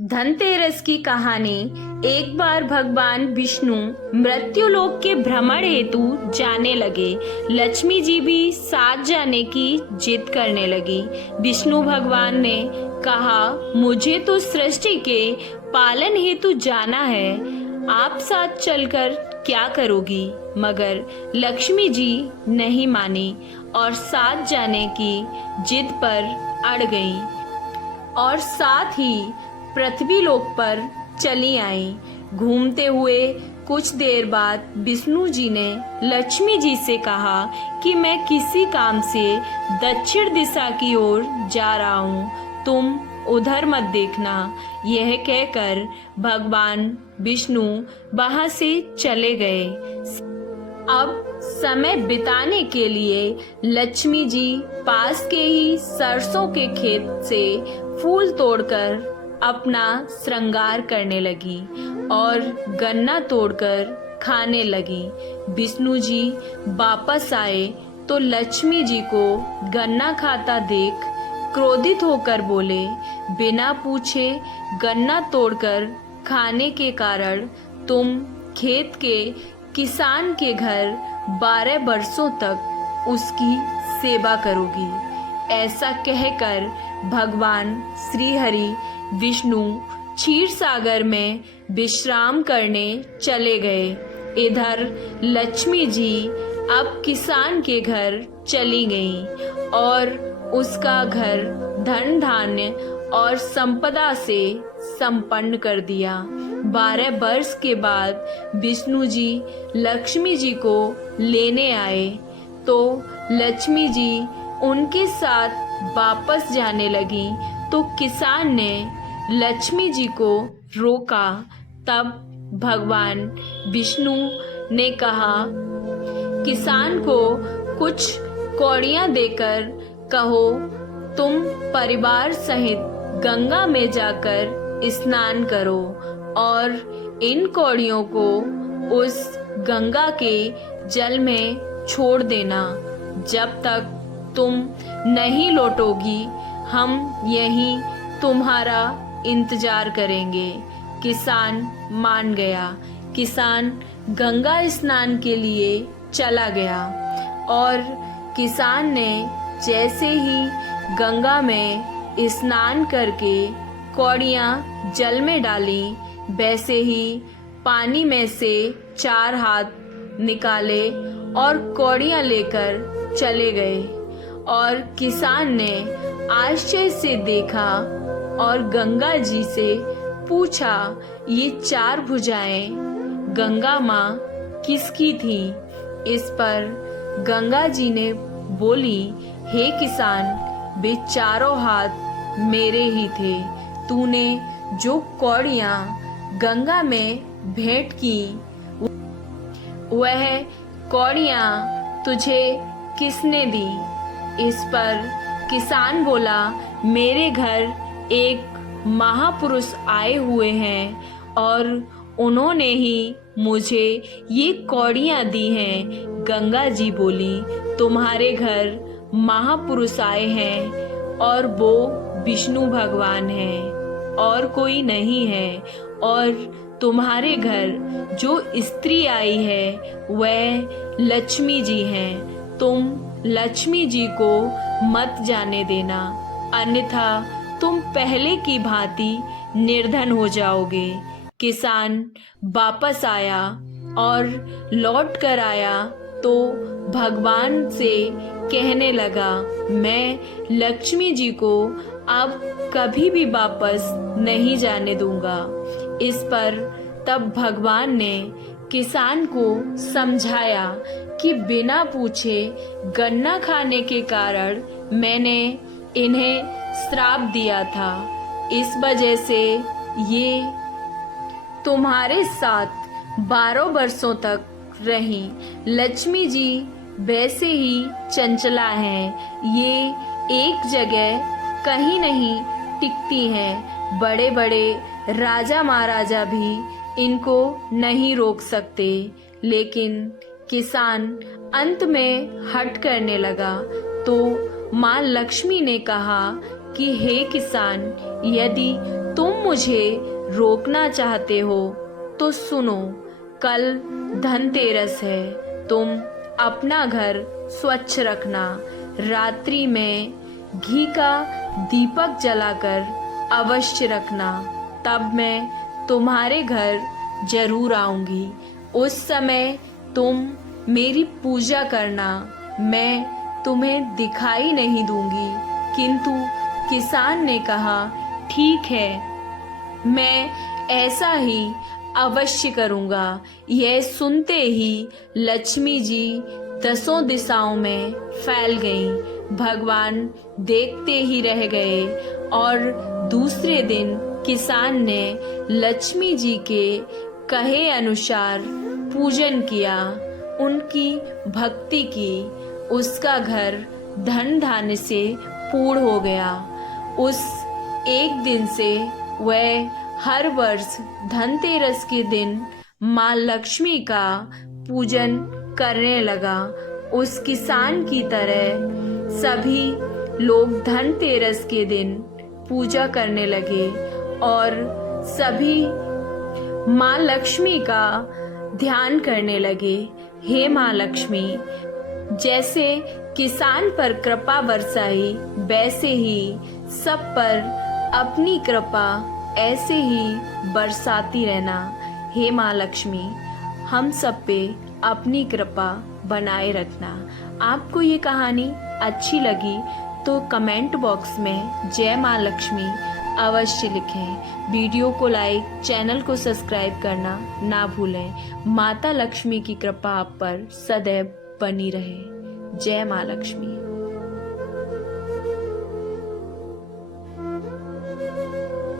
धनतेरस की कहानी। एक बार भगवान विष्णु मृत्युलोक के भ्रमण हेतु जाने लगे। लक्ष्मी जी भी साथ जाने की जिद करने लगी। विष्णु भगवान ने कहा, मुझे तो सृष्टि के पालन हेतु जाना है, आप साथ चलकर क्या करोगी? मगर लक्ष्मी जी नहीं मानी और साथ जाने की जिद पर अड़ गईं और साथ ही पृथ्वी लोक पर चली आई। घूमते हुए कुछ देर बाद विष्णु जी ने लक्ष्मी जी से कहा कि मैं किसी काम से दक्षिण दिशा की ओर जा रहा हूँ, तुम उधर मत देखना। यह कहकर भगवान विष्णु वहां से चले गए। अब समय बिताने के लिए लक्ष्मी जी पास के ही सरसों के खेत से फूल तोड़कर अपना श्रृंगार करने लगी और गन्ना तोड़कर खाने लगी। विष्णु जी वापस आए तो लक्ष्मी जी को गन्ना खाता देख क्रोधित होकर बोले, बिना पूछे गन्ना तोड़कर खाने के कारण तुम खेत के किसान के घर 12 वर्षों तक उसकी सेवा करोगी। ऐसा कहकर भगवान श्री हरि विष्णु क्षीर सागर में विश्राम करने चले गए। इधर लक्ष्मी जी अब किसान के घर चली गईं और उसका घर धन धान्य और संपदा से संपन्न कर दिया। 12 वर्ष के बाद विष्णु जी लक्ष्मी जी को लेने आए तो लक्ष्मी जी उनके साथ वापस जाने लगी तो किसान ने लक्ष्मी जी को रोका। तब भगवान विष्णु ने कहा, किसान को कुछ कौड़ियां देकर कहो, तुम परिवार सहित गंगा में जाकर स्नान करो और इन कौड़ियों को उस गंगा के जल में छोड़ देना। जब तक तुम नहीं लौटोगी हम यहीं तुम्हारा इंतजार करेंगे। किसान मान गया। किसान गंगा स्नान के लिए चला गया और किसान ने जैसे ही गंगा में स्नान करके कौड़ियां जल में डाली, वैसे ही पानी में से 4 हाथ निकाले और कौड़ियां लेकर चले गए। और किसान ने आश्चर्य से देखा और गंगा जी से पूछा, ये 4 भुजाएं गंगा माँ किसकी थी? इस पर गंगा जी ने बोली, हे किसान, वे 4 हाथ मेरे ही थे। तूने जो कौड़ियां गंगा में भेंट की वह कौड़ियां तुझे किसने दी? इस पर किसान बोला, मेरे घर एक महापुरुष आए हुए हैं और उन्होंने ही मुझे ये कौड़ियां दी हैं। गंगा जी बोली, तुम्हारे घर महापुरुष आए हैं और वो विष्णु भगवान हैं और कोई नहीं है, और तुम्हारे घर जो स्त्री आई है वह लक्ष्मी जी हैं। तुम लक्ष्मी जी को मत जाने देना, अन्यथा तुम पहले की भांति निर्धन हो जाओगे। किसान वापस आया और लौट कर आया तो भगवान से कहने लगा, मैं लक्ष्मी जी को अब कभी भी वापस नहीं जाने दूंगा। इस पर तब भगवान ने किसान को समझाया कि बिना पूछे गन्ना खाने के कारण मैंने इन्हें श्राप दिया था, इस वजह से ये तुम्हारे साथ 12 वर्षों तक रही। लक्ष्मी जी वैसे ही चंचला हैं, ये एक जगह कहीं नहीं टिकती हैं। बड़े बड़े राजा महाराजा भी इनको नहीं रोक सकते। लेकिन किसान अंत में हट करने लगा तो माँ लक्ष्मी ने कहा कि हे किसान, यदि तुम मुझे रोकना चाहते हो तो सुनो, कल धनतेरस है। तुम अपना घर स्वच्छ रखना। रात्रि में घी का दीपक जलाकर अवश्य रखना। तब मैं तुम्हारे घर जरूर आऊंगी। उस समय तुम मेरी पूजा करना। मैं तुम्हें दिखाई नहीं दूंगी। किंतु किसान ने कहा, ठीक है, मैं ऐसा ही अवश्य करूंगा। यह सुनते ही लक्ष्मी जी 10 दिशाओं में फैल गईं। भगवान देखते ही रह गए और दूसरे दिन किसान ने लक्ष्मी जी के कहे अनुसार पूजन किया, उनकी भक्ति की। उसका घर धन धान्य से पूर्ण हो गया। उस एक दिन से वह हर वर्ष धनतेरस के दिन माँ लक्ष्मी का पूजन करने लगा। उस किसान की तरह सभी लोग धनतेरस के दिन पूजा करने लगे और सभी माँ लक्ष्मी का ध्यान करने लगे। हे माँ लक्ष्मी, जैसे किसान पर कृपा बरसाई, वैसे ही सब पर अपनी कृपा ऐसे ही बरसाती रहना। हे माँ लक्ष्मी, हम सब पे अपनी कृपा बनाए रखना। आपको ये कहानी अच्छी लगी तो कमेंट बॉक्स में जय माँ लक्ष्मी अवश्य लिखें। वीडियो को लाइक, चैनल को सब्सक्राइब करना ना भूलें। माता लक्ष्मी की कृपा आप पर सदैव बनी रहे। जय माँ लक्ष्मी।